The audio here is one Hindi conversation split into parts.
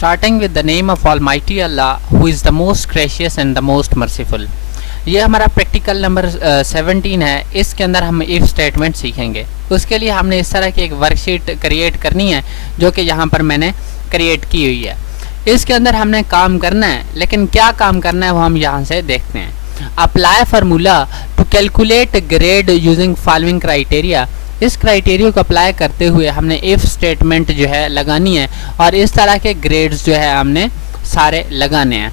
starting with the name of Almighty Allah, who is the most gracious and the most merciful। ये हमारा प्रैक्टिकल नंबर 17 है। इसके अंदर हम इफ स्टेटमेंट सीखेंगे। उसके लिए हमने इस तरह की एक वर्कशीट क्रिएट करनी है जो कि यहाँ पर मैंने क्रिएट की हुई है। इसके अंदर हमने काम करना है, लेकिन क्या काम करना है वो हम यहाँ से देखते हैं। Apply formula to calculate grade using following criteria. इस क्राइटेरिया को अप्लाई करते हुए हमने इफ स्टेटमेंट जो है लगानी है और इस तरह के ग्रेड्स जो है हमने सारे लगाने हैं।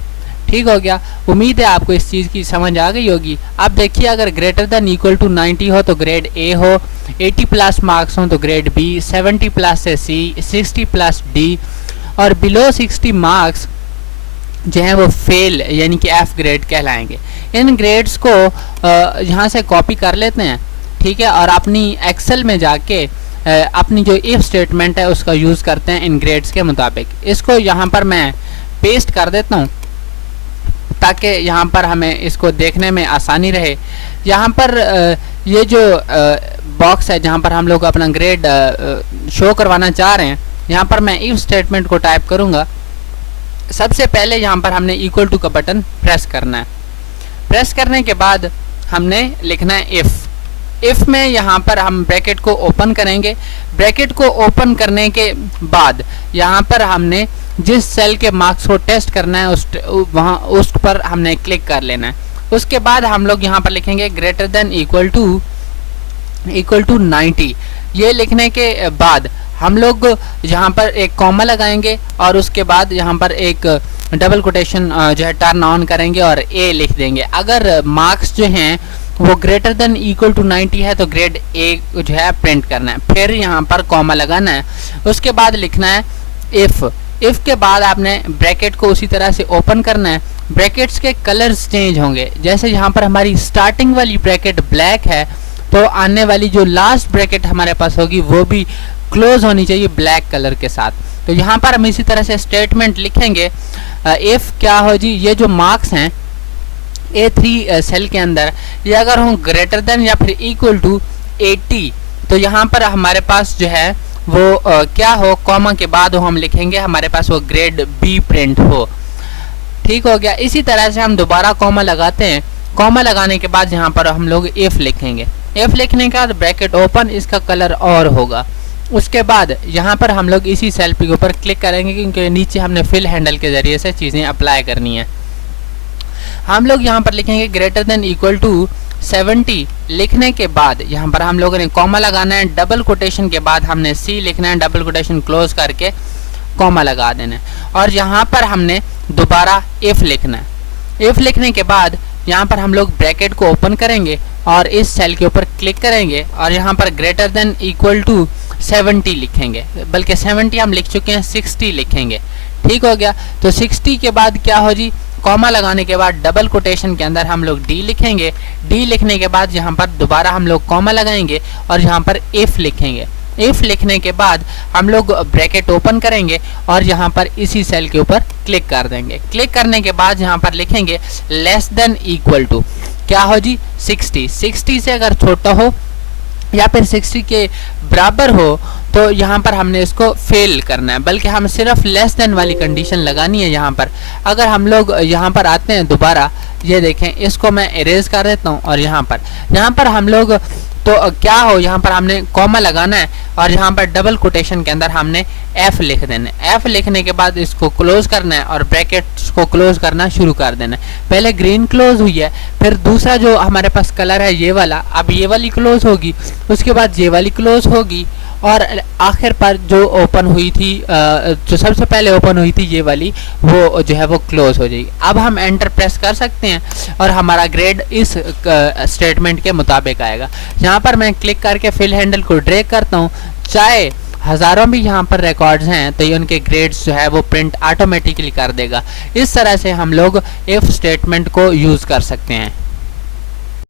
ठीक हो गया। उम्मीद है आपको इस चीज़ की समझ आ गई होगी। अब देखिए, अगर ग्रेटर देन इक्वल टू 90 हो तो ग्रेड ए हो, 80 प्लस मार्क्स हो तो ग्रेड बी, 70 प्लस से सी, 60 प्लस डी और बिलो 60 मार्क्स जो है वो फेल यानी कि एफ ग्रेड कहलाएंगे। इन ग्रेड्स को यहाँ से कॉपी कर लेते हैं, ठीक है, और अपनी एक्सेल में जाके अपनी जो इफ स्टेटमेंट है उसका यूज़ करते हैं इन ग्रेड्स के मुताबिक। इसको यहाँ पर मैं पेस्ट कर देता हूँ ताकि यहाँ पर हमें इसको देखने में आसानी रहे। यहाँ पर ये जो बॉक्स है जहाँ पर हम लोग अपना ग्रेड शो करवाना चाह रहे हैं, यहाँ पर मैं इफ स्टेटमेंट को टाइप करूँगा। सबसे पहले यहाँ पर हमने इक्वल टू का बटन प्रेस करना है। प्रेस करने के बाद हमने लिखना है इफ़ में यहाँ पर हम ब्रैकेट को ओपन करेंगे। ब्रैकेट को ओपन करने के बाद यहाँ पर हमने जिस सेल के मार्क्स को टेस्ट करना है उस पर हमने क्लिक कर लेना है। उसके बाद हम लोग यहाँ पर लिखेंगे ग्रेटर देन इक्वल टू 90। ये लिखने के बाद हम लोग यहाँ पर एक कॉमा लगाएंगे और उसके बाद यहाँ पर एक डबल कोटेशन जो है टर्न ऑन करेंगे और ए लिख देंगे। अगर मार्क्स जो हैं वो ग्रेटर देन इक्वल टू 90 है तो ग्रेड ए जो है प्रिंट करना है। फिर यहाँ पर कॉमा लगाना है। उसके बाद लिखना है इफ़ के बाद आपने ब्रैकेट को उसी तरह से ओपन करना है। ब्रैकेट्स के कलर्स चेंज होंगे। जैसे यहाँ पर हमारी स्टार्टिंग वाली ब्रैकेट ब्लैक है तो आने वाली जो लास्ट ब्रैकेट हमारे पास होगी वो भी क्लोज होनी चाहिए ब्लैक कलर के साथ। तो यहाँ पर हम इसी तरह से स्टेटमेंट लिखेंगे। इफ़ क्या हो जी, ये जो मार्क्स हैं A3 सेल के अंदर ये अगर हो ग्रेटर देन या फिर इक्वल टू 80 तो यहाँ पर हमारे पास जो है वो क्या हो, कॉमा के बाद हो हम लिखेंगे हमारे पास वो ग्रेड बी प्रिंट हो। ठीक हो गया। इसी तरह से हम दोबारा कॉमा लगाते हैं। कॉमा लगाने के बाद यहाँ पर हम लोग इफ़ लिखेंगे। इफ़ लिखने के बाद ब्रैकेट ओपन, इसका कलर और होगा। उसके बाद यहाँ पर हम लोग इसी सेल के ऊपर क्लिक करेंगे क्योंकि नीचे हमने फिल हैंडल के ज़रिए से चीज़ें अप्लाई करनी है। हम लोग यहाँ पर लिखेंगे ग्रेटर देन इक्वल टू 70। लिखने के बाद यहाँ पर हम लोगों ने कॉमा लगाना है। डबल कोटेशन के बाद हमने सी लिखना है, डबल कोटेशन क्लोज करके कॉमा लगा देना है और यहाँ पर हमने दोबारा इफ़ लिखना है। इफ़ लिखने के बाद यहाँ पर हम लोग ब्रैकेट को ओपन करेंगे और इस सेल के ऊपर क्लिक करेंगे और यहाँ पर ग्रेटर देन इक्वल टू 70 लिखेंगे, बल्कि 70 हम लिख चुके हैं, 60 लिखेंगे। ठीक हो गया। तो 60 के बाद क्या हो जी, कॉमा लगाने के बाद डबल कोटेशन के अंदर हम लोग डी लिखेंगे। डी लिखने के बाद यहाँ पर दोबारा हम लोग कॉमा लगाएंगे और यहाँ पर इफ़ लिखेंगे। इफ़ लिखने के बाद हम लोग ब्रैकेट ओपन करेंगे और यहाँ पर इसी सेल के ऊपर क्लिक कर देंगे। क्लिक करने के बाद यहाँ पर लिखेंगे लेस देन इक्वल टू क्या हो जी 60। 60 से अगर छोटा हो या फिर 60 के बराबर हो तो यहाँ पर हमने इसको फेल करना है, बल्कि हम सिर्फ लेस देन वाली कंडीशन लगानी है। यहाँ पर अगर हम लोग यहाँ पर आते हैं दोबारा, ये देखें, इसको मैं इरेज कर देता हूँ और यहाँ पर हम लोग तो क्या हो, यहाँ पर हमने कॉमा लगाना है और यहाँ पर डबल कोटेशन के अंदर हमने एफ लिख देना है। एफ लिखने के बाद इसको क्लोज करना है और ब्रैकेट्स को क्लोज करना शुरू कर देना है। पहले ग्रीन क्लोज हुई है, फिर दूसरा जो हमारे पास कलर है ये वाला, अब ये वाली क्लोज होगी, उसके बाद ये वाली क्लोज होगी और आखिर पर जो ओपन हुई थी, जो सबसे पहले ओपन हुई थी ये वाली, वो जो है वो क्लोज हो जाएगी। अब हम एंटर प्रेस कर सकते हैं और हमारा ग्रेड इस स्टेटमेंट के मुताबिक आएगा। यहाँ पर मैं क्लिक करके फिल हैंडल को ड्रैग करता हूँ। चाहे हज़ारों भी यहाँ पर रिकॉर्ड्स हैं तो ये उनके ग्रेड्स जो है वो प्रिंट ऑटोमेटिकली कर देगा। इस तरह से हम लोग इफ़ स्टेटमेंट को यूज़ कर सकते हैं।